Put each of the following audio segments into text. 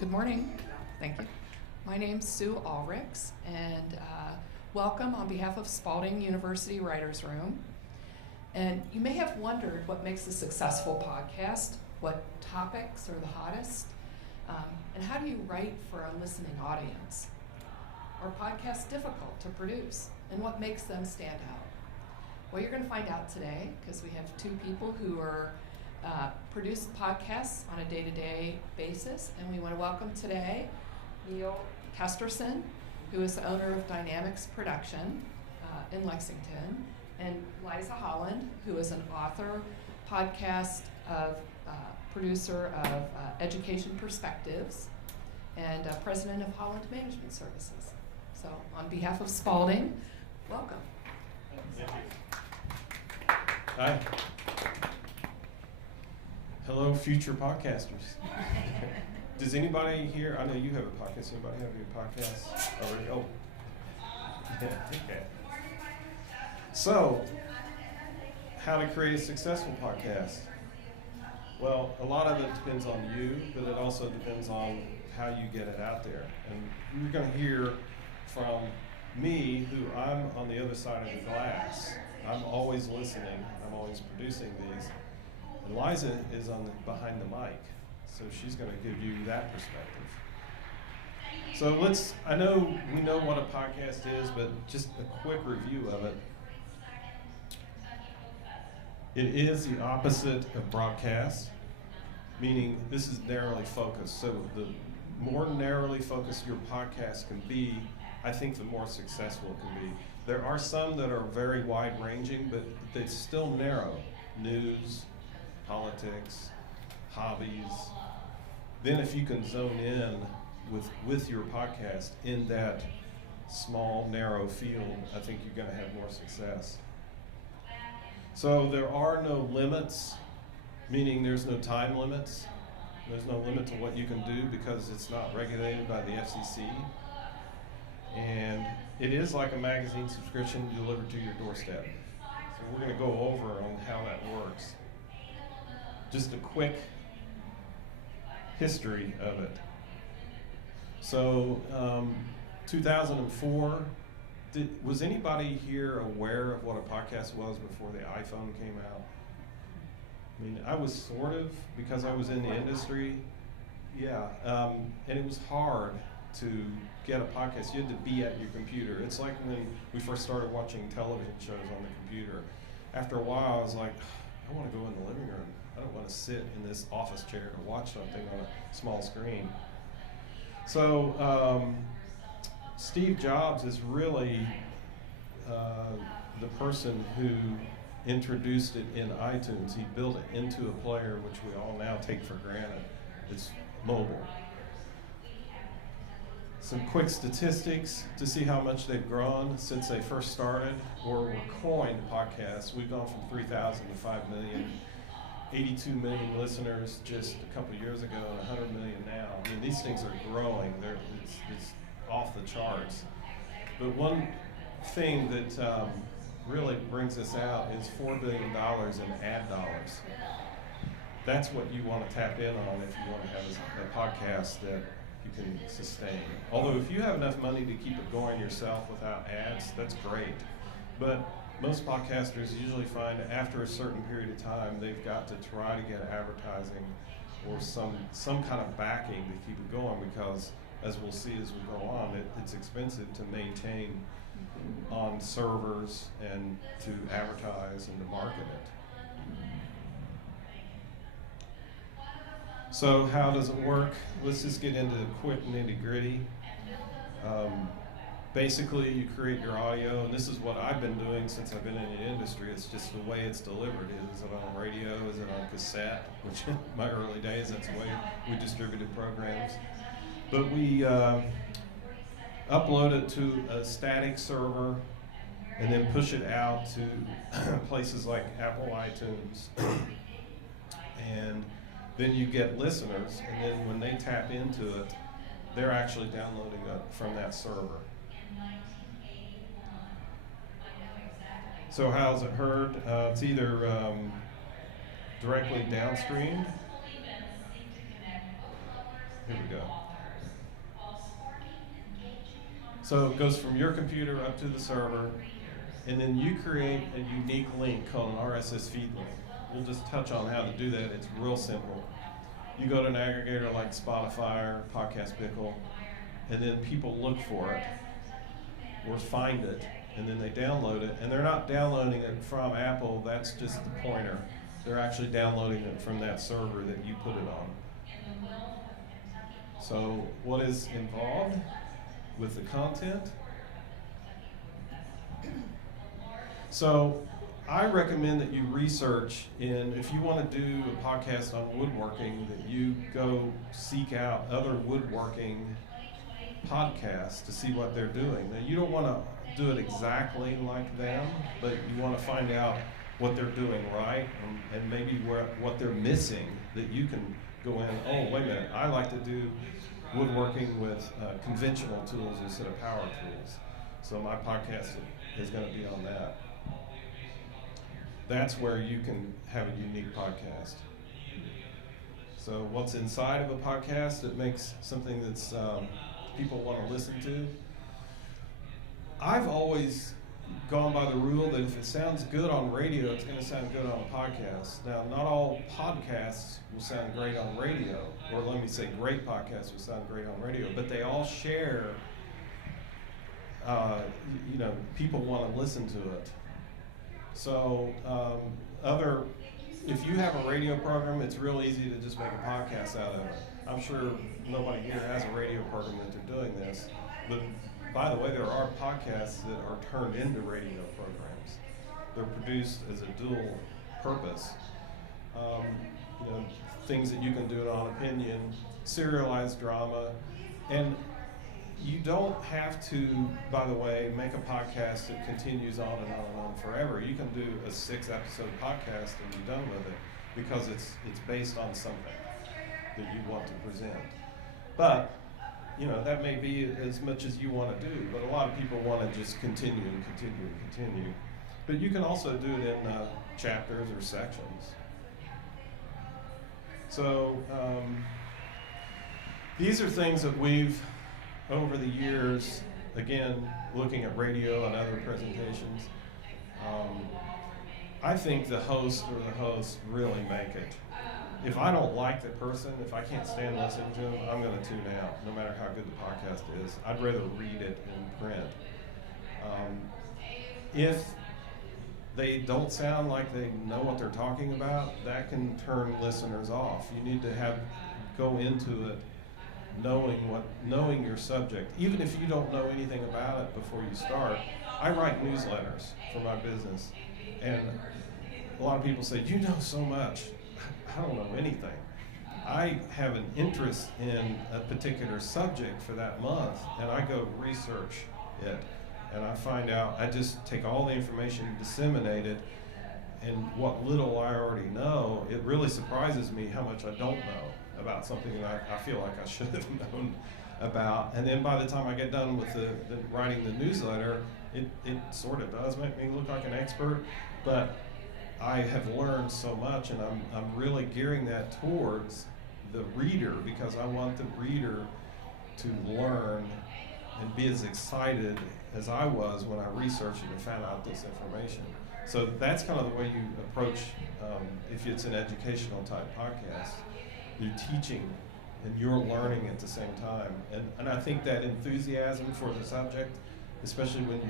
Good morning. Thank you. My name's Sue Ulrichs, and welcome on behalf of Spalding University Writers' Room. And you may have wondered what makes a successful podcast, what topics are the hottest, and how do you write for a listening audience? Are podcasts difficult to produce, and what makes them stand out? Well, you're going to find out today, because we have two people who are produce podcasts on a day-to-day basis, and we want to welcome today Neil Kesterson, who is the owner of Dynamics Production in Lexington, and Liza Holland, who is an author, podcast producer of Education Perspectives, and president of Holland Management Services. So on behalf of Spalding, welcome. Thank you. Hi. Hello, future podcasters. Does anybody here, I know you have a podcast, anybody have any podcasts already? Oh, okay. So, how to create a successful podcast? Well, a lot of it depends on you, but it also depends on how you get it out there. And you're going to hear from me, who I'm on the other side of the glass. I'm always listening, I'm always producing these. And Liza is behind the mic, so she's going to give you that perspective. So I know we know what a podcast is, but just a quick review of it. It is the opposite of broadcast, meaning this is narrowly focused. So the more narrowly focused your podcast can be, I think the more successful it can be. There are some that are very wide-ranging, but they still narrow. News, politics, hobbies. Then if you can zone in with your podcast in that small, narrow field, I think you're going to have more success. So there are no limits, meaning there's no time limits. There's no limit to what you can do because it's not regulated by the FCC. And it is like a magazine subscription delivered to your doorstep. So we're going to go over on how that works. Just a quick history of it. So 2004, was anybody here aware of what a podcast was before the iPhone came out? I mean, I was sort of, because I was in the industry, yeah, and it was hard to get a podcast. You had to be at your computer. It's like when we first started watching television shows on the computer. After a while, I was like, I want to go in the living room. I don't want to sit in this office chair to watch something on a small screen. So Steve Jobs is really the person who introduced it in iTunes. He built it into a player which we all now take for granted. It's mobile. Some quick statistics to see how much they've grown since they first started or were coined podcasts. We've gone from 3,000 to 5 million, 82 million listeners just a couple of years ago, and 100 million now. I mean, these things are growing. It's off the charts. But one thing that really brings us out is $4 billion in ad dollars. That's what you want to tap in on if you want to have a podcast that you can sustain. Although if you have enough money to keep it going yourself without ads, that's great. But most podcasters usually find after a certain period of time they've got to try to get advertising or some kind of backing to keep it going, because as we'll see as we go on, it's expensive to maintain on servers and to advertise and to market it. So how does it work? Let's just get into the quick nitty-gritty. Basically, you create your audio, and this is what I've been doing since I've been in the industry. It's just the way it's delivered. Is it on radio? Is it on cassette? Which in my early days, that's the way we distributed programs. But we upload it to a static server and then push it out to places like Apple iTunes. And then you get listeners, and then when they tap into it, they're actually downloading it from that server. So how's it heard? It's either directly downstreamed Here we go. So it goes from your computer up to the server, and then you create a unique link called an RSS feed link. We'll just touch on how to do that. It's real simple. You go to an aggregator like Spotify or Podcast Pickle, and then people look for it or find it, and then they download it. And they're not downloading it from Apple, that's just the pointer. They're actually downloading it from that server that you put it on. So what is involved with the content? So I recommend that you research if you want to do a podcast on woodworking, that you go seek out other woodworking podcasts to see what they're doing. Now, you don't want to do it exactly like them, but you want to find out what they're doing right and maybe what they're missing, that you can go in, oh, wait a minute, I like to do woodworking with conventional tools instead of power tools. So my podcast is going to be on that. That's where you can have a unique podcast. So what's inside of a podcast that makes something that's people want to listen to? I've always gone by the rule that if it sounds good on radio, it's going to sound good on a podcast. Now, not all podcasts will sound great on radio, or let me say great podcasts will sound great on radio, but they all share, people want to listen to it. So if you have a radio program, it's real easy to just make a podcast out of it. I'm sure nobody here has a radio program that they're doing this, but by the way, there are podcasts that are turned into radio programs. They're produced as a dual purpose. Things that you can do it on opinion, serialized drama, and you don't have to, by the way, make a podcast that continues on and on and on forever. You can do a 6-episode podcast and be done with it because it's based on something that you want to present. But that may be as much as you want to do, but a lot of people want to just continue and continue and continue. But you can also do it in chapters or sections. So these are things that we've, over the years, again, looking at radio and other presentations, I think the host or the hosts really make it. If I don't like the person, if I can't stand listening to them, I'm going to tune out, no matter how good the podcast is. I'd rather read it in print. If they don't sound like they know what they're talking about, that can turn listeners off. You need to go into it knowing your subject. Even if you don't know anything about it before you start. I write newsletters for my business, and a lot of people say, you know so much. I don't know anything. I have an interest in a particular subject for that month, and I go research it, and I find out, I just take all the information, disseminate it, and what little I already know, it really surprises me how much I don't know about something that I feel like I should have known about. And then by the time I get done with the writing the newsletter, it sort of does make me look like an expert, but I have learned so much, and I'm really gearing that towards the reader, because I want the reader to learn and be as excited as I was when I researched it and found out this information. So that's kind of the way you approach, if it's an educational type podcast. You're teaching and you're learning at the same time. And I think that enthusiasm for the subject, especially when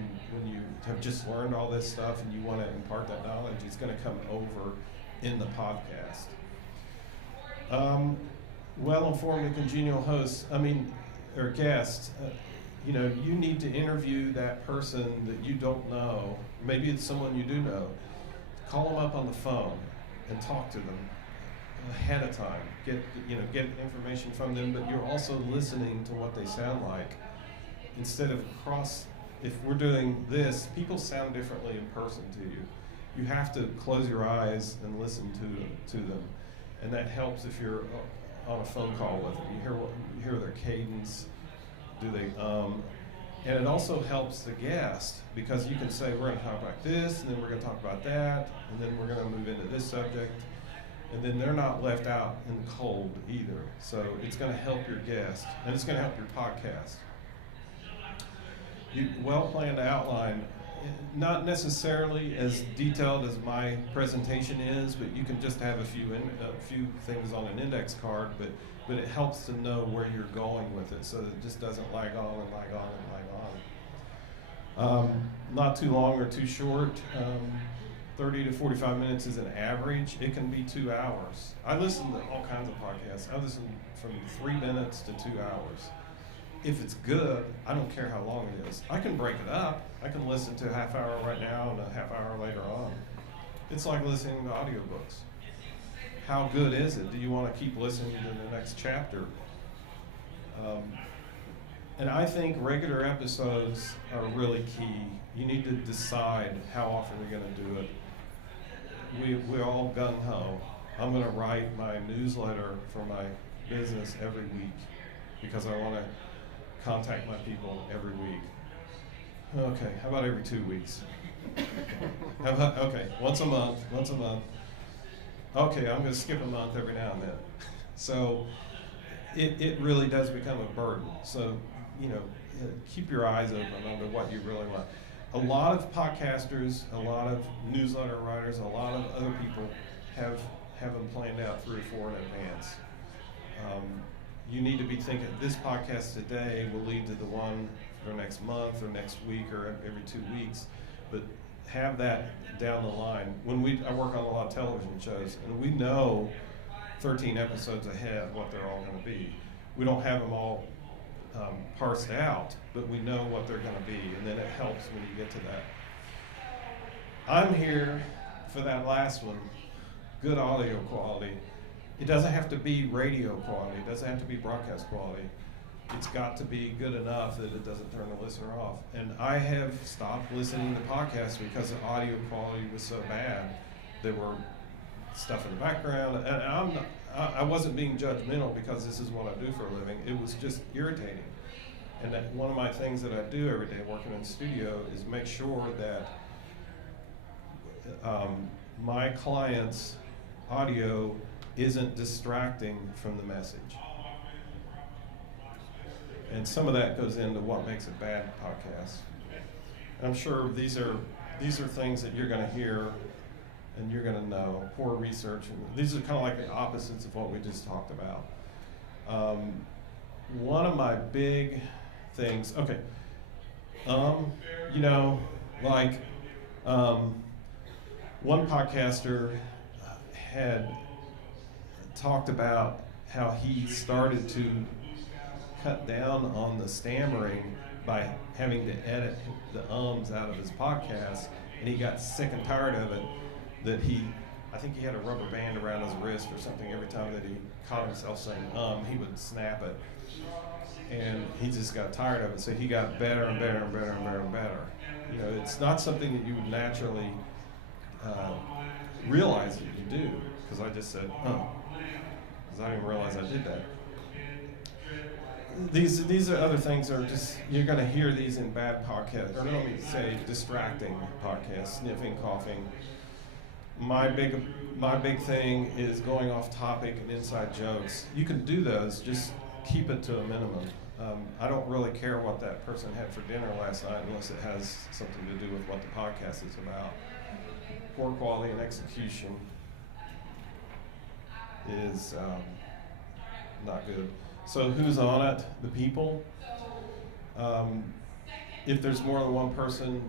you have just learned all this stuff and you want to impart that knowledge, it's going to come over in the podcast. Well-informed and congenial hosts, or guests, you need to interview that person that you don't know. Maybe it's someone you do know. Call them up on the phone and talk to them ahead of time. Get information from them, but you're also listening to what they sound like. Instead of if we're doing this, people sound differently in person to you. You have to close your eyes and listen to them, and that helps if you're on a phone call with them. You hear their cadence. Do they and it also helps the guest, because you can say, we're going to talk about this, and then we're going to talk about that, and then we're going to move into this subject. And then they're not left out in the cold either. So it's going to help your guest, and it's going to help your podcast. Well-planned outline, not necessarily as detailed as my presentation is, but you can just have a few things on an index card, but it helps to know where you're going with it, so that it just doesn't lag on and lag on and lag on. Not too long or too short. 30 to 45 minutes is an average. It can be 2 hours. I listen to all kinds of podcasts. I listen from 3 minutes to 2 hours. If it's good, I don't care how long it is. I can break it up. I can listen to a half hour right now and a half hour later on. It's like listening to audiobooks. How good is it? Do you want to keep listening to the next chapter? And I think regular episodes are really key. You need to decide how often you're going to do it. We're all gung-ho. I'm going to write my newsletter for my business every week because I want to contact my people every week. Okay, how about every 2 weeks? Okay, once a month. Okay, I'm going to skip a month every now and then. So it really does become a burden. So, keep your eyes open on what you really want. A lot of podcasters, a lot of newsletter writers, a lot of other people have them planned out 3 or 4 in advance. You need to be thinking, this podcast today will lead to the one for next month or next week or every 2 weeks, but have that down the line. I work on a lot of television shows, and we know 13 episodes ahead what they're all going to be. We don't have them all parsed out, but we know what they're going to be, and then it helps when you get to that. I'm here for that last one, good audio quality. It doesn't have to be radio quality. It doesn't have to be broadcast quality. It's got to be good enough that it doesn't turn the listener off. And I have stopped listening to podcasts because the audio quality was so bad. There were stuff in the background, and I wasn't being judgmental because this is what I do for a living. It was just irritating. And one of my things that I do every day working in the studio is make sure that my client's audio isn't distracting from the message. And some of that goes into what makes a bad podcast. And I'm sure these are things that you're going to hear and you're going to know. Poor research. And these are kind of like the opposites of what we just talked about. One of my big things, one podcaster had talked about how he started to cut down on the stammering by having to edit the ums out of his podcast, and he got sick and tired of it, that I think he had a rubber band around his wrist or something. Every time that he caught himself saying he would snap it, and he just got tired of it, so he got better and better and better and better and better. It's not something that you would naturally realize that you do, because I just said because I didn't realize I did that. These are other things are just, you're going to hear these in bad podcasts, or let me say distracting podcasts, sniffing, coughing. My big thing is going off topic and inside jokes. You can do those, just keep it to a minimum. I don't really care what that person had for dinner last night unless it has something to do with what the podcast is about. Poor quality and execution is not good. So who's on it? The people. If there's more than one person,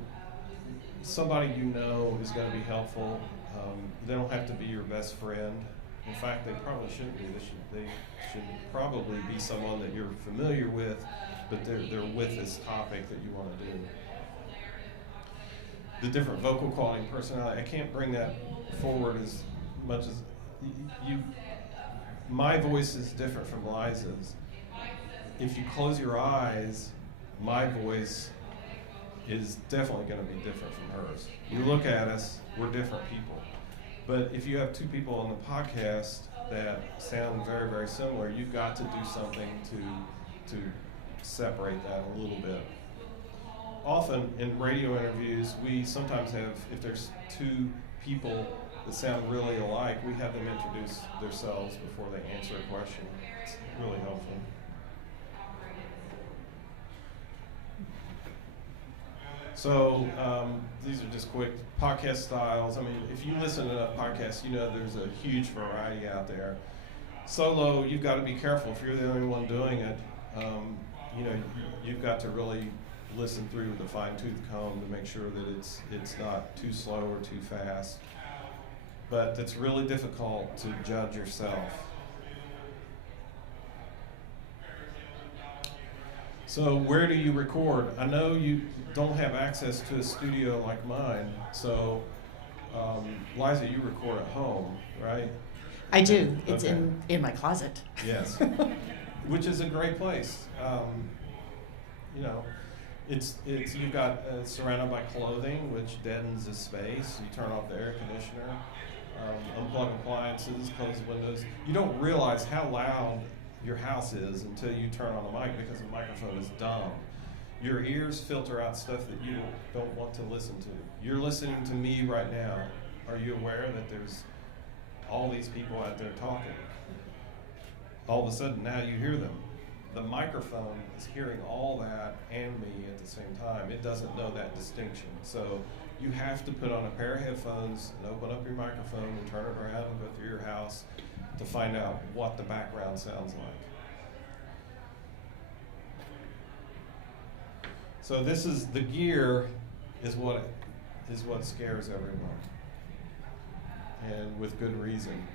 somebody you know is going to be helpful. They don't have to be your best friend. In fact, they probably shouldn't be. They should probably be someone that you're familiar with, but they're with this topic that you want to do. The different vocal quality and personality, I can't bring that forward as much as you. My voice is different from Liza's. If you close your eyes, my voice is definitely going to be different from hers. You look at us, we're different people. But if you have 2 people on the podcast that sound very, very similar, you've got to do something to separate that a little bit. Often in radio interviews, we sometimes have, if there's 2 people that sound really alike, we have them introduce themselves before they answer a question. It's really helpful. So these are just quick podcast styles. I mean, if you listen to a podcast, you know there's a huge variety out there. Solo, you've got to be careful. If you're the only one doing it, you know, you've got to really listen through with a fine-tooth comb to make sure that it's not too slow or too fast. But it's really difficult to judge yourself. So where do you record? I know you don't have access to a studio like mine, so Liza, you record at home, right? I do. It's Okay. in my closet. Yes, which is a great place. You know, it's you've got surrounded by clothing, which deadens the space. You turn off the air conditioner, unplug appliances, close the windows. You don't realize how loud your house is until you turn on the mic, because the microphone is dumb. Your ears filter out stuff that you don't want to listen to. You're listening to me right now. Are you aware that there's all these people out there talking? All of a sudden now you hear them. The microphone is hearing all that and me at the same time. It doesn't know that distinction. So you have to put on a pair of headphones and open up your microphone and turn it around and go through your house to find out what the background sounds like. So this is the gear is what scares everyone, and with good reason.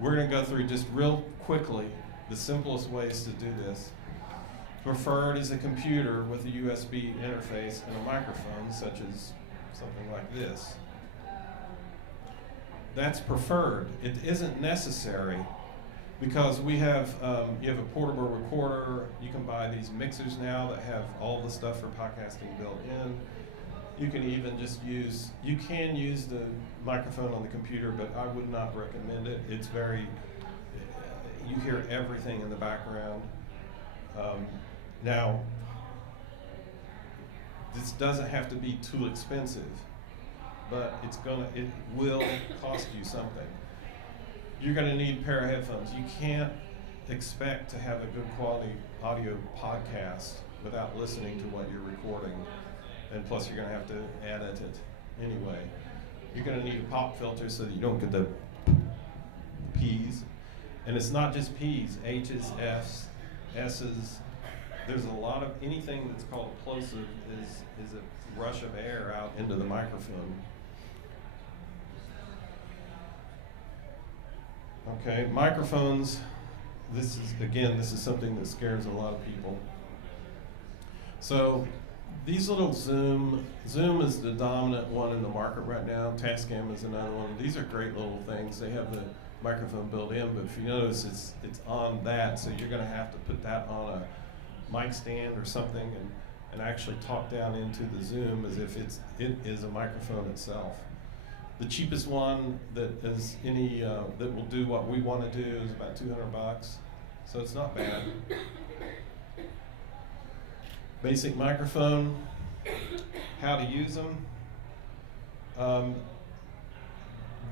We're going to go through just real quickly the simplest ways to do this. Preferred is a computer with a USB interface and a microphone, such as something like this. That's preferred. It isn't necessary, because we have you have a portable recorder. You can buy these mixers now that have all the stuff for podcasting built in. You can even just use the microphone on the computer, but I would not recommend it. It's you hear everything in the background. Now, this doesn't have to be too expensive, but it will cost you something. You're going to need a pair of headphones. You can't expect to have a good quality audio podcast without listening to what you're recording, and plus you're going to have to edit it anyway. You're going to need a pop filter so that you don't get the P's, and it's not just P's, H's, F's, S's. There's a lot of anything that's called plosive is a rush of air out into the microphone. Okay, microphones. This is something that scares a lot of people. So these little Zoom is the dominant one in the market right now. Tascam is another one. These are great little things. They have the microphone built in, but if you notice, it's on that, so you're going to have to put that on a mic stand or something and actually talk down into the Zoom as if it is a microphone itself. The cheapest one that will do what we want to do is about $200, so it's not bad. Basic microphone, how to use them.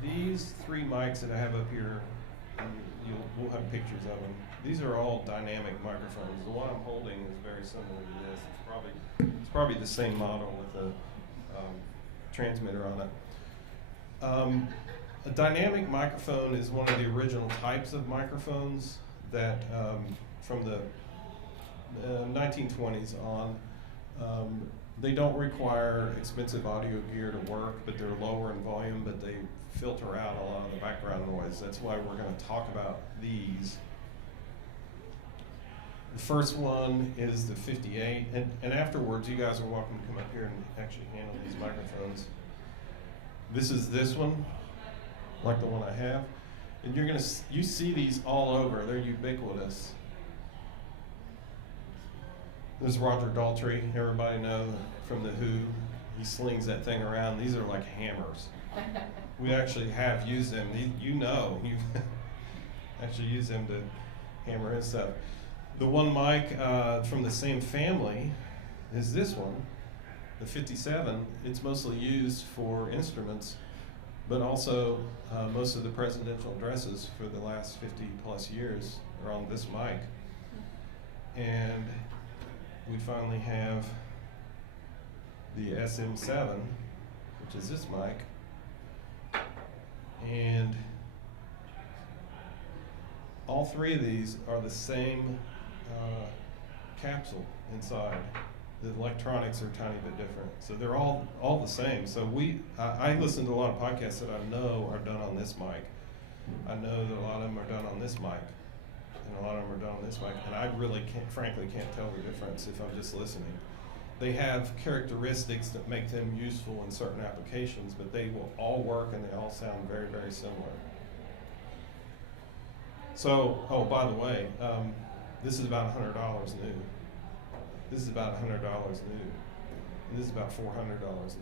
These three mics that I have up here, we'll have pictures of them. These are all dynamic microphones. The one I'm holding is very similar to this. It's probably the same model with a transmitter on it. A dynamic microphone is one of the original types of microphones that from the 1920s on. They don't require expensive audio gear to work, but they're lower in volume, but they filter out a lot of the background noise. That's why we're going to talk about these. The first one is the 58, and afterwards you guys are welcome to come up here and actually handle these microphones. This is this one, like the one I have, and you see these all over. They're ubiquitous. There's Roger Daltrey, everybody knows from The Who. He slings that thing around. These are like hammers. We actually have used them. You've actually used them to hammer and stuff. The one mic from the same family is this one, the 57. It's mostly used for instruments, but also most of the presidential addresses for the last 50 plus years are on this mic. And we finally have the SM7, which is this mic, and all three of these are the same capsule inside. The electronics are a tiny bit different, so they're all the same. So I listen to a lot of podcasts that I know are done on this mic. I know that a lot of them are done on this mic, and a lot of them are done on this mic, and I really frankly can't tell the difference if I'm just listening. They have characteristics that make them useful in certain applications, but they will all work and they all sound very, very similar. So, oh, by the way, this is about $100 new. This is about $100 new. And this is about $400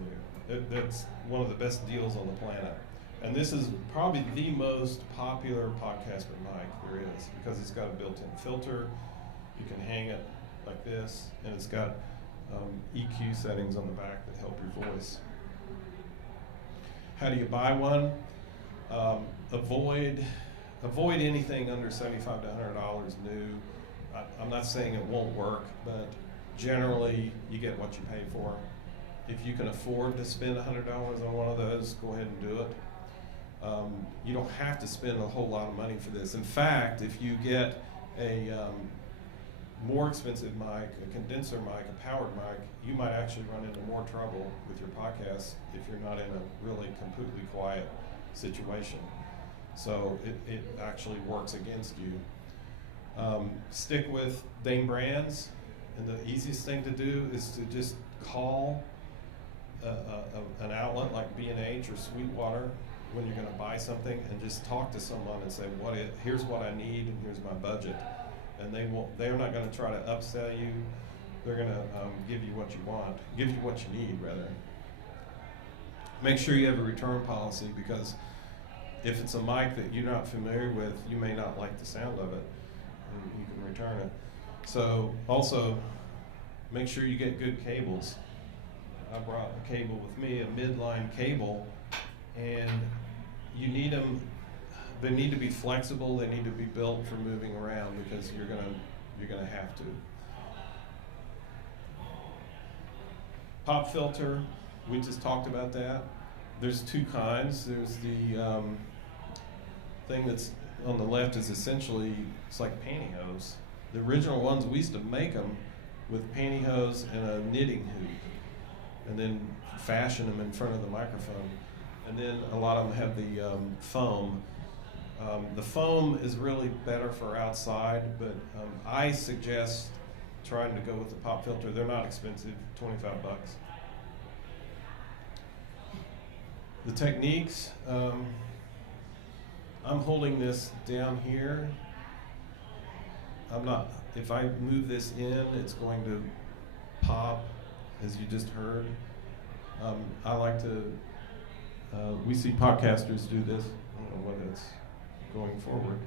new. That's one of the best deals on the planet. And this is probably the most popular podcaster mic there is, because it's got a built-in filter. You can hang it like this, and it's got EQ settings on the back that help your voice. How do you buy one? Avoid anything under $75 to $100 new. I'm not saying it won't work, but generally you get what you pay for. If you can afford to spend $100 on one of those, go ahead and do it. You don't have to spend a whole lot of money for this. In fact, if you get a more expensive mic, a condenser mic, a powered mic, you might actually run into more trouble with your podcast if you're not in a really completely quiet situation. So it actually works against you. Stick with name brands, and the easiest thing to do is to just call an outlet like B&H or Sweetwater when you're going to buy something, and just talk to someone and say, here's what I need and here's my budget. And they're not going to try to upsell you. They're going to give you what you want, give you what you need, rather. Make sure you have a return policy, because if it's a mic that you're not familiar with, you may not like the sound of it, and you can return it. So also, make sure you get good cables. I brought a cable with me, a midline cable, and you need them. They need to be flexible. They need to be built for moving around, because you're gonna have to. Pop filter, we just talked about that. There's two kinds. There's the thing that's on the left is essentially, it's like pantyhose. The original ones, we used to make them with pantyhose and a knitting hoop, and then fashion them in front of the microphone. And then a lot of them have the foam. The foam is really better for outside, but I suggest trying to go with the pop filter. They're not expensive, 25 bucks. The techniques, I'm holding this down here. If I move this in, it's going to pop, as you just heard. I like to, we see podcasters do this. I don't know whether it's going forward.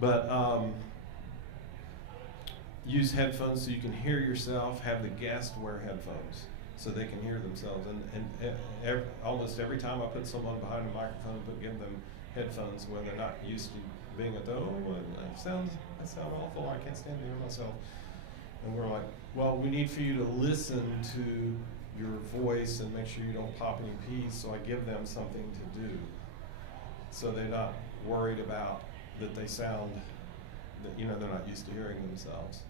But use headphones so you can hear yourself. Have the guest wear headphones so they can hear themselves. And almost every time I put someone behind a microphone, give them headphones where they're not used to being at the, I sound awful, I can't stand to hear myself. And we're like, well, we need for you to listen to your voice and make sure you don't pop any peas, so I give them something to do. So they're not worried about that they sound, that they're not used to hearing themselves.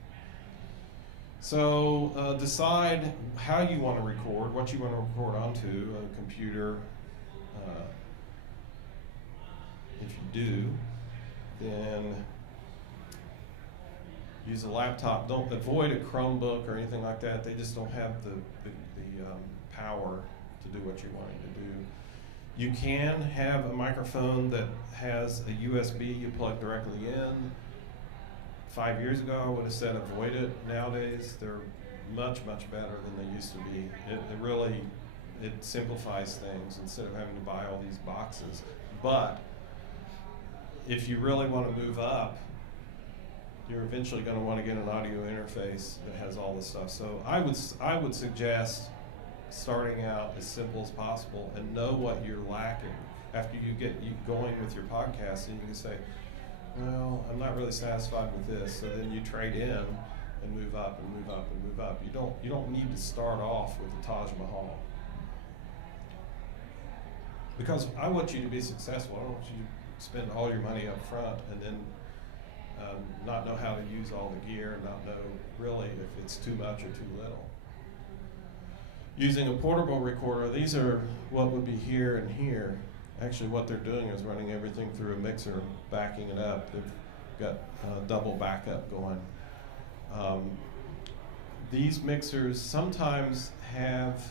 So decide how you want to record, what you want to record onto a computer. If you do, then use a laptop. Don't avoid a Chromebook or anything like that. They just don't have the power to do what you're wanting to do. You can have a microphone that has a USB you plug directly in. 5 years ago, I would have said avoid it. Nowadays, they're much, much better than they used to be. It simplifies things instead of having to buy all these boxes. But if you really want to move up, you're eventually going to want to get an audio interface that has all this stuff. So I would suggest starting out as simple as possible and know what you're lacking. After you get going with your podcast, and you can say, well, I'm not really satisfied with this, so then you trade in and move up and move up and move up. You don't need to start off with the Taj Mahal. Because I want you to be successful. I don't want you to spend all your money up front and then not know how to use all the gear and not know really if it's too much or too little. Using a portable recorder, these are what would be here and here. Actually, what they're doing is running everything through a mixer, backing it up. They've got double backup going. These mixers sometimes have,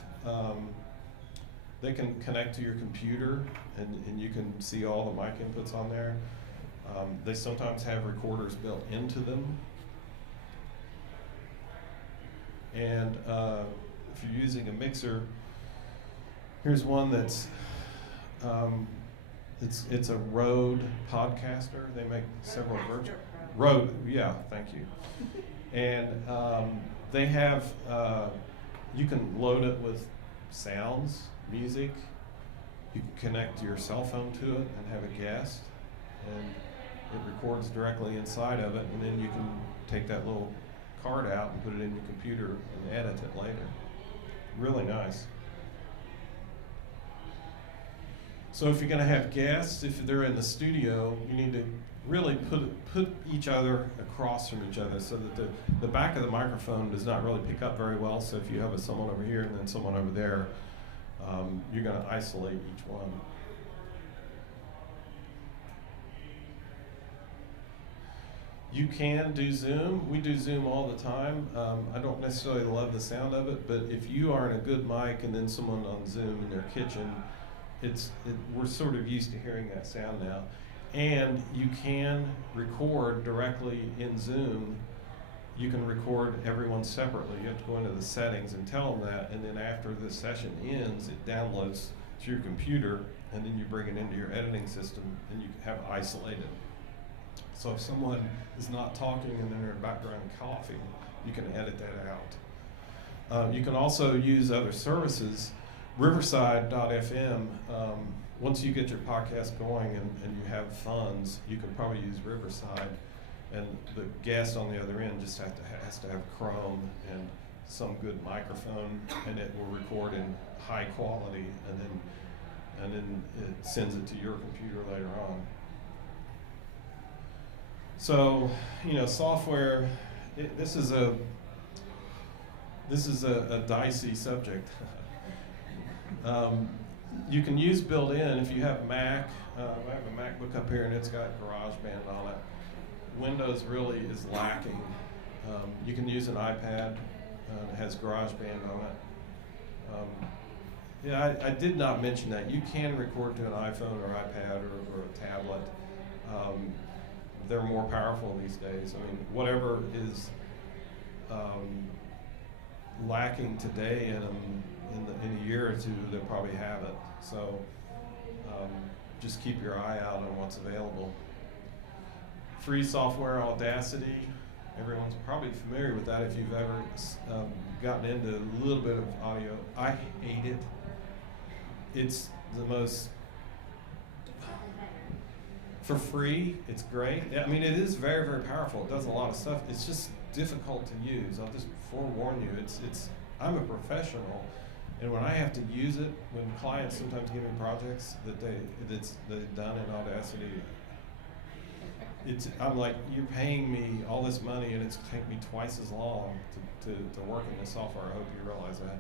they can connect to your computer and you can see all the mic inputs on there. They sometimes have recorders built into them. And if you're using a mixer, here's one that's, it's a Rode Podcaster. They make several versions. Rode, yeah, thank you. And they have, you can load it with sounds, music. You can connect your cell phone to it and have a guest. And it records directly inside of it, and then you can take that little card out and put it in your computer and edit it later. Really nice. So if you're going to have guests, if they're in the studio, you need to really put each other across from each other so that the back of the microphone does not really pick up very well. So if you have someone over here and then someone over there, you're going to isolate each one. You can do Zoom. We do Zoom all the time. I don't necessarily love the sound of it, but if you are in a good mic and then someone on Zoom in their kitchen, we're sort of used to hearing that sound now. And you can record directly in Zoom. You can record everyone separately. You have to go into the settings and tell them that, and then after the session ends, it downloads to your computer, and then you bring it into your editing system, and you have isolated. So if someone is not talking and then they're in the background coughing, you can edit that out. You can also use other services. Riverside.fm, once you get your podcast going and you have funds, you can probably use Riverside, and the guest on the other end just has to have Chrome and some good microphone, and it will record in high quality, and then it sends it to your computer later on. So, software. This is a dicey subject. You can use built-in if you have Mac. I have a MacBook up here, and it's got GarageBand on it. Windows really is lacking. You can use an iPad. It has GarageBand on it. I did not mention that. You can record to an iPhone or iPad or a tablet. They're more powerful these days. I mean, whatever is lacking today in them, in a year or two, they'll probably have it. So just keep your eye out on what's available. Free software, Audacity. Everyone's probably familiar with that if you've ever gotten into a little bit of audio. I hate it. It's the most... For free, it's great. I mean, it is very, very powerful. It does a lot of stuff. It's just difficult to use. I'll just forewarn you. I'm a professional, and when I have to use it, when clients sometimes give me projects that they've done in Audacity, I'm like, you're paying me all this money, and it's taking me twice as long to work in this software. I hope you realize that.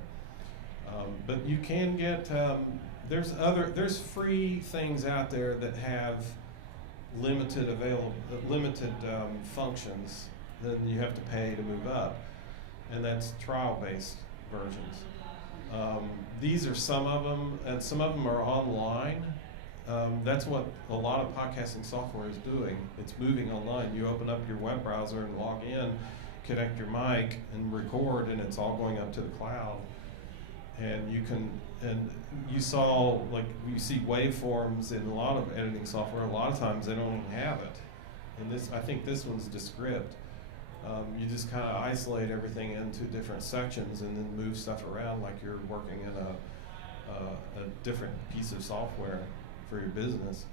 But you can get there's free things out there that have limited functions. Then you have to pay to move up, and that's trial-based versions. These are some of them, and some of them are online. That's what a lot of podcasting software is doing. It's moving online. You open up your web browser and log in, connect your mic, and record, and it's all going up to the cloud. And you saw, like, you see waveforms in a lot of editing software. A lot of times they don't even have it. And I think this one's Descript. You just kind of isolate everything into different sections and then move stuff around like you're working in a different piece of software for your business.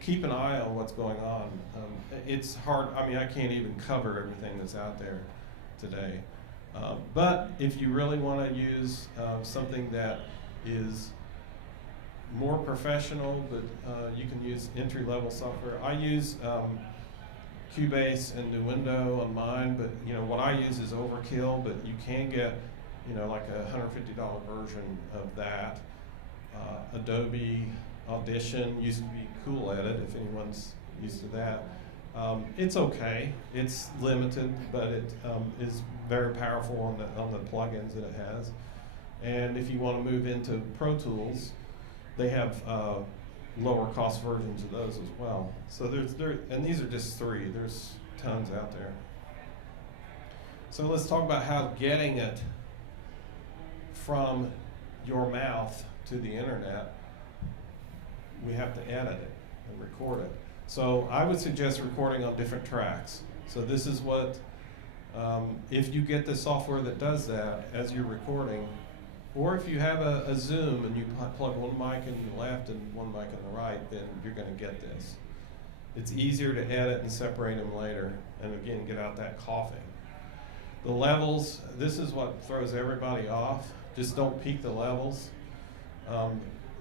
Keep an eye on what's going on. It's hard. I mean, I can't even cover everything that's out there today. But if you really want to use something that is more professional, but you can use entry-level software. I use Cubase and Nuendo on mine, but what I use is overkill. But you can get like a $150 version of that. Adobe Audition used to be Cool Edit, if anyone's used to that. It's okay. It's limited, but it is very powerful on the plugins that it has. And if you want to move into Pro Tools, they have lower cost versions of those as well. So and these are just 3. There's tons out there. So let's talk about how getting it from your mouth to the internet. We have to edit it and record it. So I would suggest recording on different tracks. So this is what, if you get the software that does that as you're recording, or if you have a Zoom and you plug one mic in the left and one mic in the right, then you're going to get this. It's easier to edit and separate them later, and again, get out that coughing. The levels, this is what throws everybody off. Just don't peak the levels.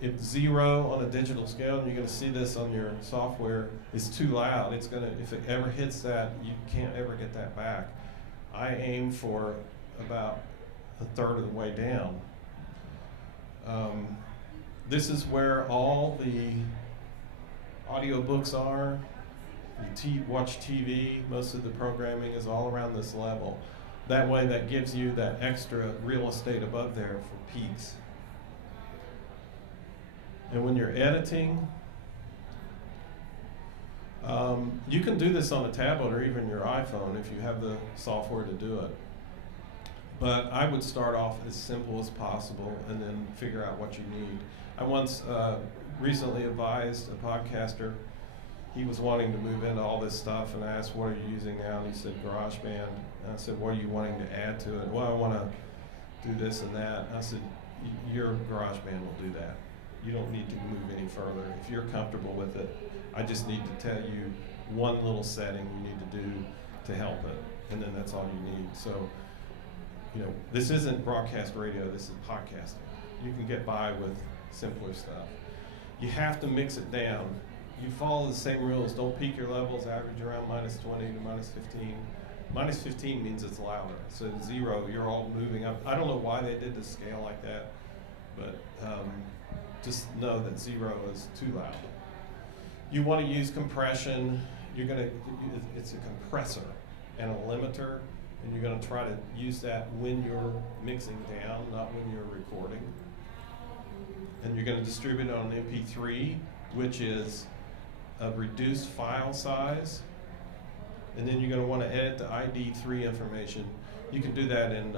If 0 on a digital scale, and you're going to see this on your software, is too loud. It's going to, if it ever hits that, you can't ever get that back. I aim for about a third of the way down. This is where all the audiobooks are. You watch TV, most of the programming is all around this level. That way, that gives you that extra real estate above there for peaks. And when you're editing, you can do this on a tablet or even your iPhone if you have the software to do it. But I would start off as simple as possible and then figure out what you need. I once recently advised a podcaster. He was wanting to move into all this stuff, and I asked, what are you using now? And he said, GarageBand. And I said, what are you wanting to add to it? Well, I want to do this and that. And I said, your GarageBand will do that. You don't need to move any further. If you're comfortable with it, I just need to tell you one little setting you need to do to help it, and then that's all you need. So, this isn't broadcast radio, this is podcasting. You can get by with simpler stuff. You have to mix it down. You follow the same rules. Don't peak your levels, average around -20 to -15. -15 means it's louder. So 0, you're all moving up. I don't know why they did the scale like that, but just know that 0 is too loud. You want to use compression. It's a compressor and a limiter, and you're going to try to use that when you're mixing down, not when you're recording. And you're going to distribute it on MP3, which is a reduced file size. And then you're going to want to edit the ID3 information. You can do that in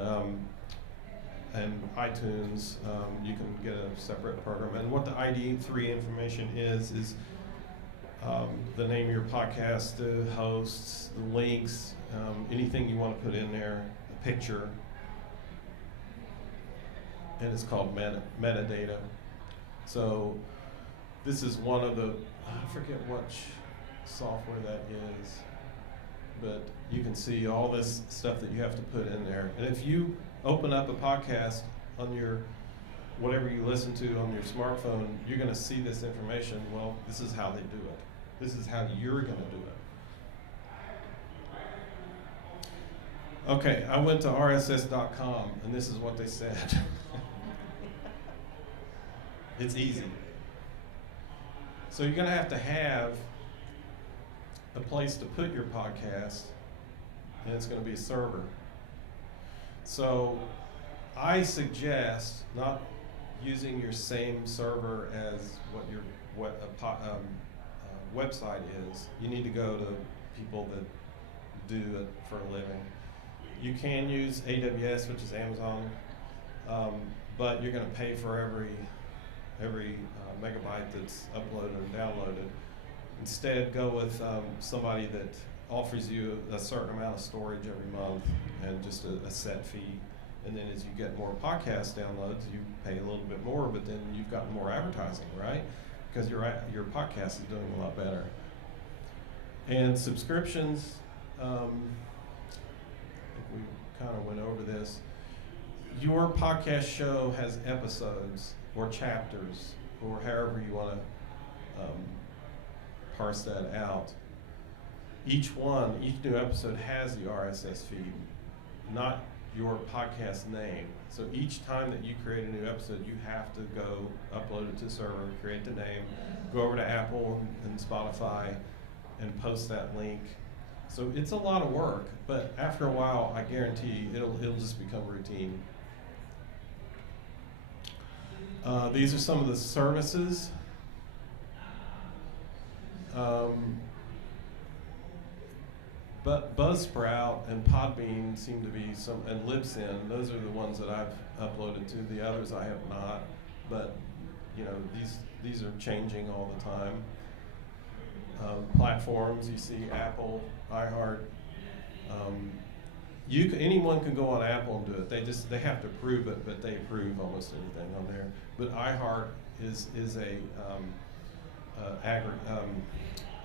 iTunes. You can get a separate program. And what the ID3 information is the name of your podcast, the hosts, the links, anything you want to put in there, a picture. And it's called metadata. So this is one of the, I forget which software that is, but you can see all this stuff that you have to put in there. And if you open up a podcast on your, whatever you listen to on your smartphone, you're going to see this information. Well, this is how they do it. This is how you're going to do it. Okay, I went to rss.com, and this is what they said. It's easy. So you're going to have a place to put your podcast, and it's going to be a server. So I suggest not using your same server as what a website is. You need to go to people that do it for a living. You can use AWS, which is Amazon, but you're going to pay for every megabyte that's uploaded and downloaded. Instead, go with somebody that offers you a certain amount of storage every month and just a set fee. And then as you get more podcast downloads, you pay a little bit more, but then you've got more advertising, right? Because your podcast is doing a lot better. And subscriptions, I think we kind of went over this. Your podcast show has episodes or chapters or however you want to parse that out. Each new episode has the RSS feed, not your podcast name. So each time that you create a new episode, you have to go upload it to the server, create the name, go over to Apple and Spotify and post that link. So it's a lot of work, but after a while, I guarantee it'll just become routine. These are some of the services. But Buzzsprout and Podbean seem to be and Libsyn, those are the ones that I've uploaded to. The others I have not, but you know, these are changing all the time. Platforms, you see Apple, iHeart. Anyone can go on Apple and do it. They have to approve it, but they approve almost anything on there. But iHeart is a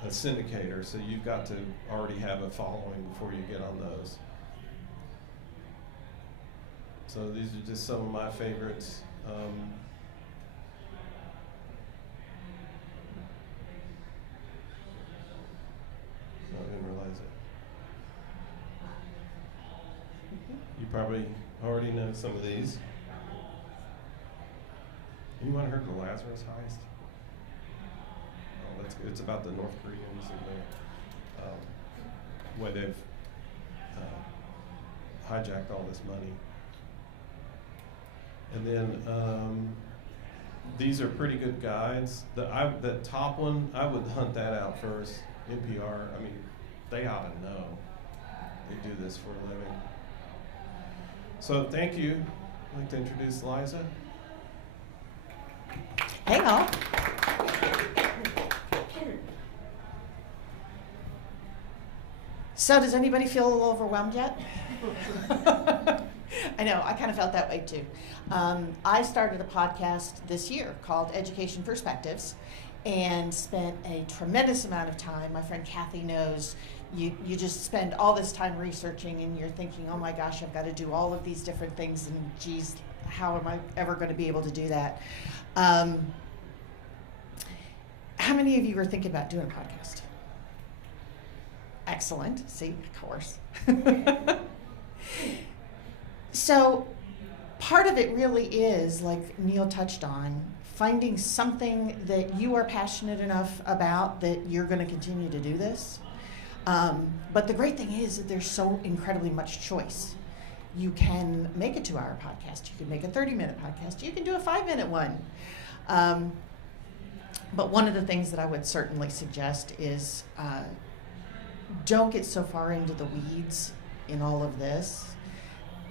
syndicator, so you've got to already have a following before you get on those. So these are just some of my favorites. I didn't realize it. You probably already know some of these. Anyone heard of the Lazarus heist? Oh, it's about the North Koreans and the way they've hijacked all this money. And then these are pretty good guides. The top one, I would hunt that out first. NPR, I mean, they ought to know. They do this for a living. So thank you. I'd like to introduce Liza. Hey, all. So does anybody feel a little overwhelmed yet? I know, I kind of felt that way too. I started a podcast this year called Education Perspectives and spent a tremendous amount of time. My friend Kathy knows you just spend all this time researching and you're thinking, oh my gosh, I've got to do all of these different things and geez, how am I ever going to be able to do that? How many of you are thinking about doing a podcast? Excellent. See, of course. So part of it really is, like Neil touched on, finding something that you are passionate enough about that you're going to continue to do this. But the great thing is that there's so incredibly much choice. You can make a 2-hour podcast. You can make a 30-minute podcast. You can do a 5-minute one. But one of the things that I would certainly suggest is don't get so far into the weeds in all of this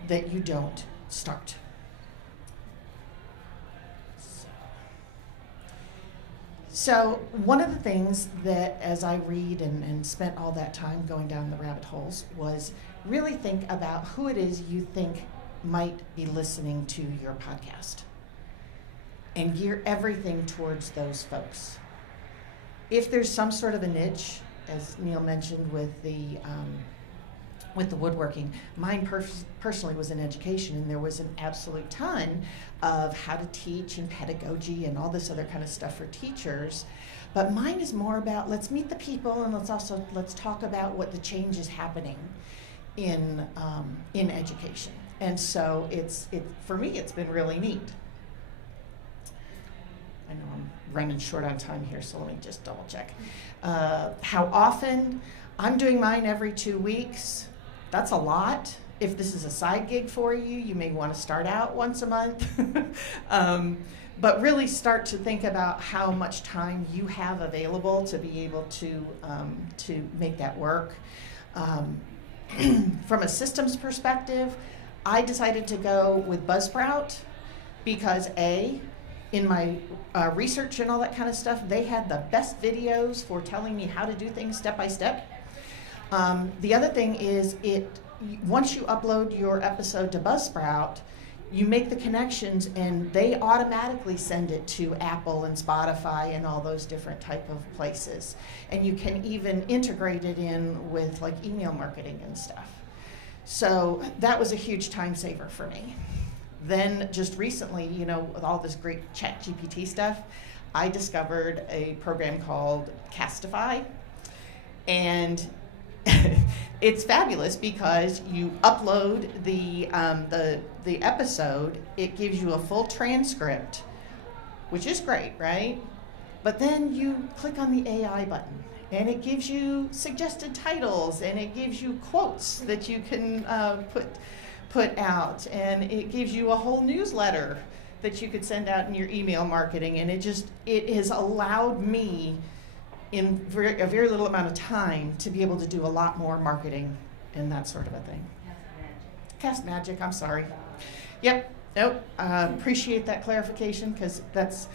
that you don't start. So one of the things that as I read and spent all that time going down the rabbit holes was really think about who it is you think might be listening to your podcast and gear everything towards those folks. If there's some sort of a niche, as Neil mentioned with the woodworking, mine personally was in education, and there was an absolute ton of how to teach and pedagogy and all this other kind of stuff for teachers. But mine is more about let's meet the people and let's talk about what the change is happening in education. And so for me it's been really neat. I know I'm running short on time here, so let me just double check. How often? I'm doing mine every 2 weeks. That's a lot. If this is a side gig for you, you may want to start out once a month. But really start to think about how much time you have available to be able to make that work. From a systems perspective, I decided to go with Buzzsprout because in my research and all that kind of stuff, they had the best videos for telling me how to do things step by step. The other thing is once you upload your episode to Buzzsprout, you make the connections and they automatically send it to Apple and Spotify and all those different type of places. And you can even integrate it in with like email marketing and stuff. So that was a huge time saver for me. Then just recently, with all this great ChatGPT stuff, I discovered a program called Castify. And it's fabulous because you upload the episode, it gives you a full transcript, which is great, right? But then you click on the AI button, and it gives you suggested titles, and it gives you quotes that you can put out, and it gives you a whole newsletter that you could send out in your email marketing, and it has allowed me in a very little amount of time to be able to do a lot more marketing and that sort of a thing. Cast Magic, I'm sorry. Yep, nope, appreciate that clarification because that's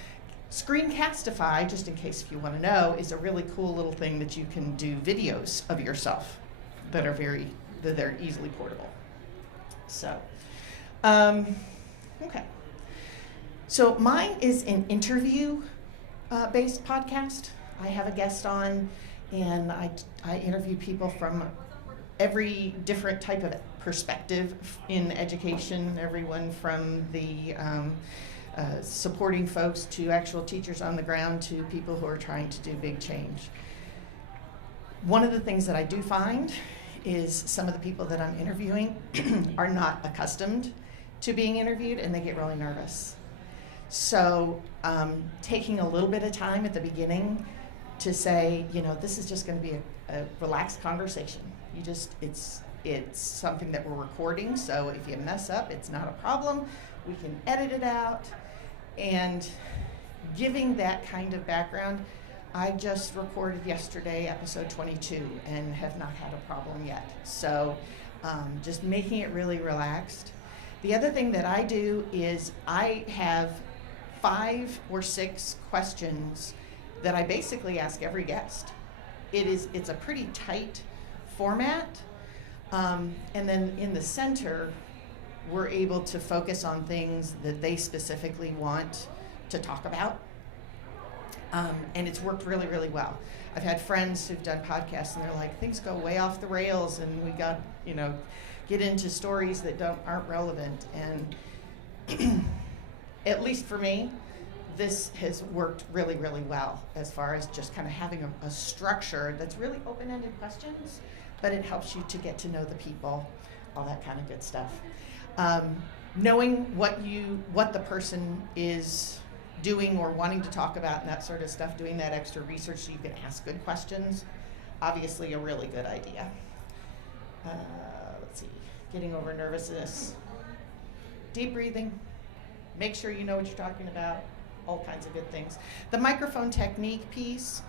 Screencastify, just in case if you want to know, is a really cool little thing that you can do videos of yourself that are easily portable. So, okay. So mine is an interview based podcast. I have a guest on, and I interview people from every different type of perspective in education, everyone from the supporting folks to actual teachers on the ground to people who are trying to do big change. One of the things that I do find is some of the people that I'm interviewing are not accustomed to being interviewed, and they get really nervous. So taking a little bit of time at the beginning to say, this is just going to be a relaxed conversation. It's something that we're recording, so if you mess up, it's not a problem. We can edit it out. And giving that kind of background, I just recorded yesterday episode 22 and have not had a problem yet. So just making it really relaxed. The other thing that I do is I have 5 or 6 questions that I basically ask every guest. It's a pretty tight format, and then in the center, we're able to focus on things that they specifically want to talk about, and it's worked really, really well. I've had friends who've done podcasts, and they're like, things go way off the rails, and we got, get into stories that aren't relevant, and at least for me, this has worked really, really well as far as just kind of having a structure that's really open-ended questions, but it helps you to get to know the people, all that kind of good stuff. Knowing what the person is doing or wanting to talk about and that sort of stuff, doing that extra research so you can ask good questions, obviously a really good idea. Let's see, getting over nervousness, deep breathing, make sure you know what you're talking about, all kinds of good things. The microphone technique piece,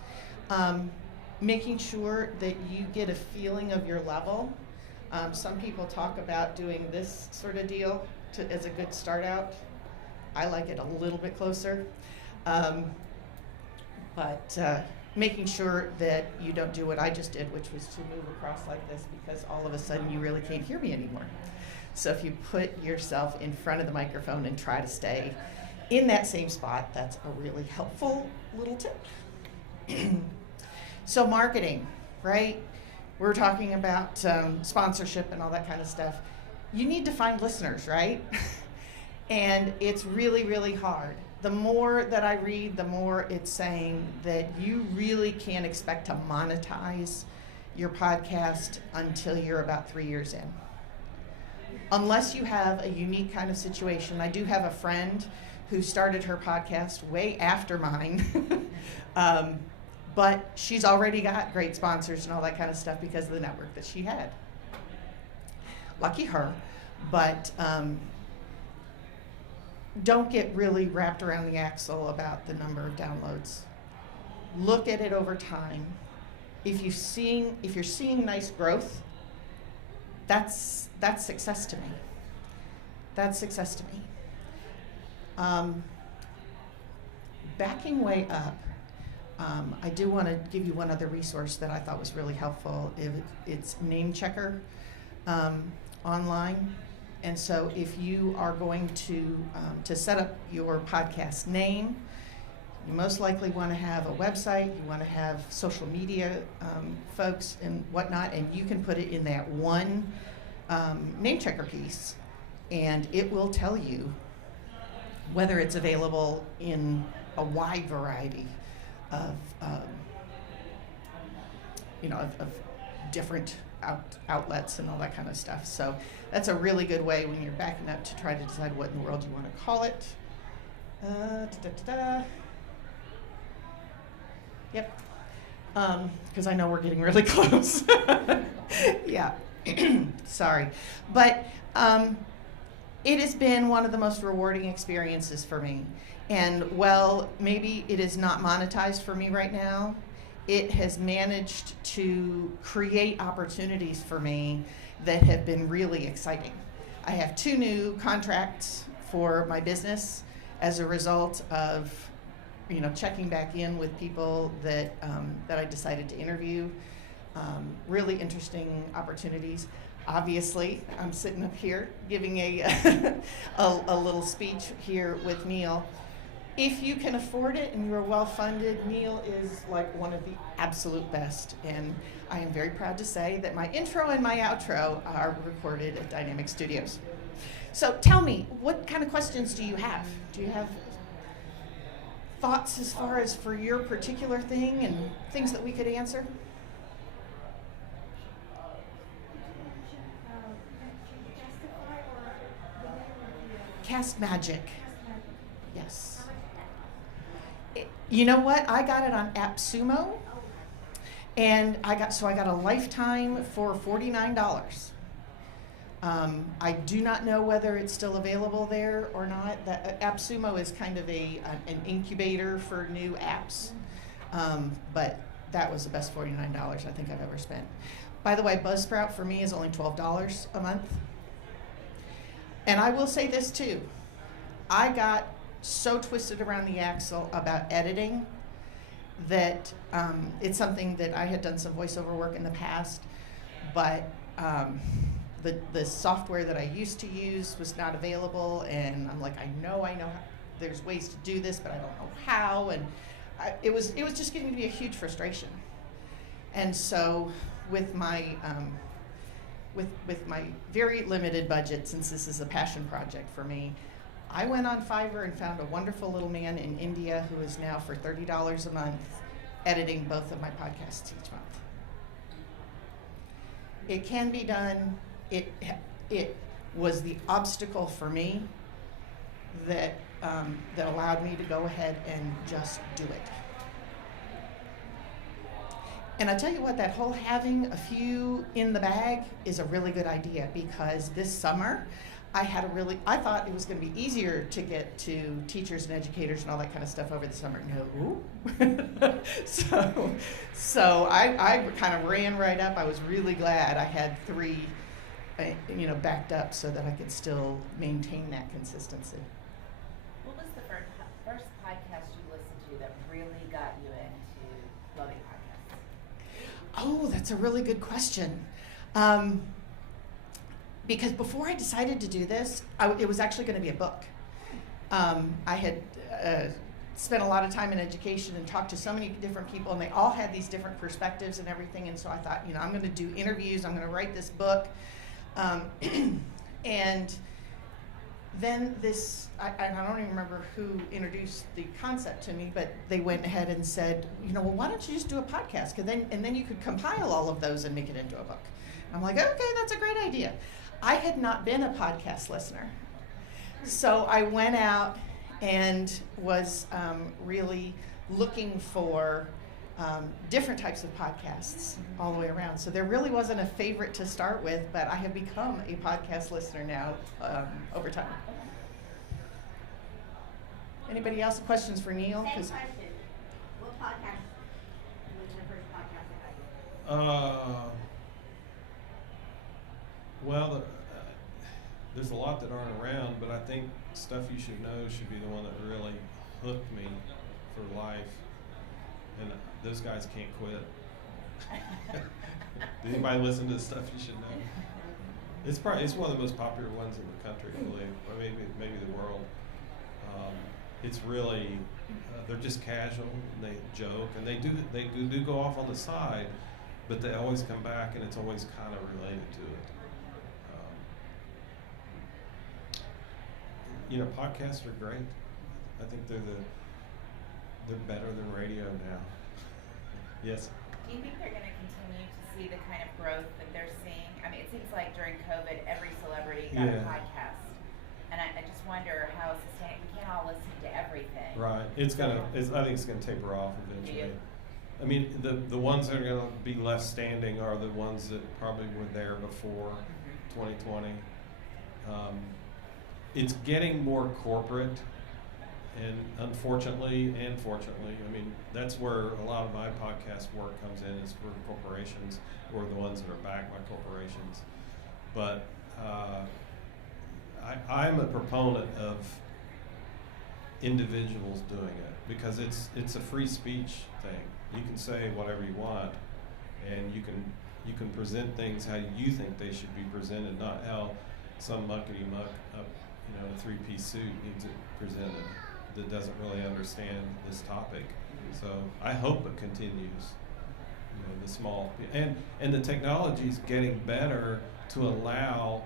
making sure that you get a feeling of your level. Some people talk about doing this sort of deal as a good start out. I like it a little bit closer. But making sure that you don't do what I just did, which was to move across like this, because all of a sudden you really can't hear me anymore. So if you put yourself in front of the microphone and try to stay in that same spot, that's a really helpful little tip. So marketing, right? We're talking about sponsorship and all that kind of stuff. You need to find listeners, right? And it's really, really hard. The more that I read, the more it's saying that you really can't expect to monetize your podcast until you're about 3 years in. Unless you have a unique kind of situation. I do have a friend who started her podcast way after mine. But she's already got great sponsors and all that kind of stuff because of the network that she had. Lucky her. But don't get really wrapped around the axle about the number of downloads. Look at it over time. If you're seeing nice growth, that's success to me. That's success to me. Backing way up, I do want to give you one other resource that I thought was really helpful. It's Name Checker online. And so if you are going to set up your podcast name, you most likely want to have a website, you want to have social media folks and whatnot, and you can put it in that one name checker piece, and it will tell you whether it's available in a wide variety of of different outlets and all that kind of stuff. So that's a really good way when you're backing up to try to decide what in the world you want to call it. Yep. Because I know we're getting really close. Yeah. Sorry. But it has been one of the most rewarding experiences for me. And while maybe it is not monetized for me right now, it has managed to create opportunities for me that have been really exciting. I have 2 new contracts for my business as a result of checking back in with people that I decided to interview. Really interesting opportunities. Obviously, I'm sitting up here giving a little speech here with Neil. If you can afford it and you're well funded, Neil is like one of the absolute best. And I am very proud to say that my intro and my outro are recorded at Dynamic Studios. So tell me, what kind of questions do you have? Do you have thoughts as far as for your particular thing and things that we could answer? Cast Magic. Yes. You know what? I got it on AppSumo, and I got a lifetime for $49. I do not know whether it's still available there or not. AppSumo is kind of an incubator for new apps, but that was the best $49 I think I've ever spent. By the way, Buzzsprout for me is only $12 a month. And I will say this too. I got so twisted around the axle about editing that it's something that I had done some voiceover work in the past, but the software that I used to use was not available, and I'm like, I know how, there's ways to do this, but I don't know how, and it was just getting to be a huge frustration. And so with my with my very limited budget, since this is a passion project for me, I went on Fiverr and found a wonderful little man in India who is now for $30 a month editing both of my podcasts each month. It can be done. It was the obstacle for me that allowed me to go ahead and just do it. And I tell you what, that whole having a few in the bag is a really good idea, because this summer I thought it was going to be easier to get to teachers and educators and all that kind of stuff over the summer. No. So I kind of ran right up. I was really glad I had 3 backed up so that I could still maintain that consistency. What was the first podcast you listened to that really got you into loving podcasts? Oh, that's a really good question. Because before I decided to do this, it was actually going to be a book. I had spent a lot of time in education and talked to so many different people, and they all had these different perspectives and everything. And so I thought, I'm going to do interviews. I'm going to write this book. And then I don't even remember who introduced the concept to me, but they went ahead and said, well, why don't you just do a podcast? And then you could compile all of those and make it into a book. I'm like, okay, that's a great idea. I had not been a podcast listener. So I went out and was really looking for different types of podcasts all the way around. So there really wasn't a favorite to start with, but I have become a podcast listener now over time. Anybody else have questions for Neil? Same question. What podcast was the first podcast that got you? Well, there's a lot that aren't around, but I think Stuff You Should Know should be the one that really hooked me for life. and those guys can't quit. Did anybody listen to the stuff you should know? It's one of the most popular ones in the country, I believe, or maybe the world. It's really they're just casual and they joke and they do go off on the side, but they always come back and it's always kind of related to it. Podcasts are great. I think they're better than radio now. Yes. Do you think they're going to continue to see the kind of growth that they're seeing? I mean, it seems like during COVID, every celebrity got a podcast. And I just wonder how sustainable. We can't all listen to everything. Right. I think it's gonna taper off eventually. I mean, the ones that are gonna be left standing are the ones that probably were there before 2020. It's getting more corporate, and unfortunately and fortunately, I mean, that's where a lot of my podcast work comes in, is for corporations or the ones that are backed by corporations. But I'm a proponent of individuals doing it because it's a free speech thing. You can say whatever you want, and you can present things how you think they should be presented, not how some muckety muck up in a three-piece suit needs it presented that doesn't really understand this topic. So I hope it continues. The small and the technology is getting better to allow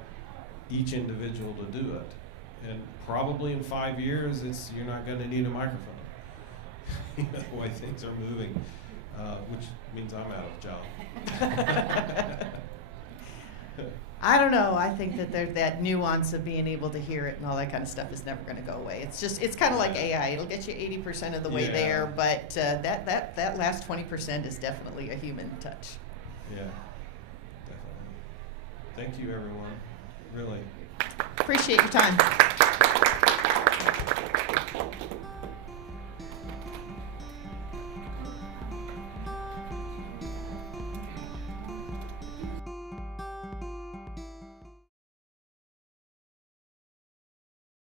each individual to do it, and probably in 5 years you're not going to need a microphone. The way things are moving, which means I'm out of job. I don't know. I think that nuance of being able to hear it and all that kind of stuff is never going to go away. It's kind of like AI. It'll get you 80% of the way there, but that last 20% is definitely a human touch. Yeah, definitely. Thank you, everyone. Really. Appreciate your time.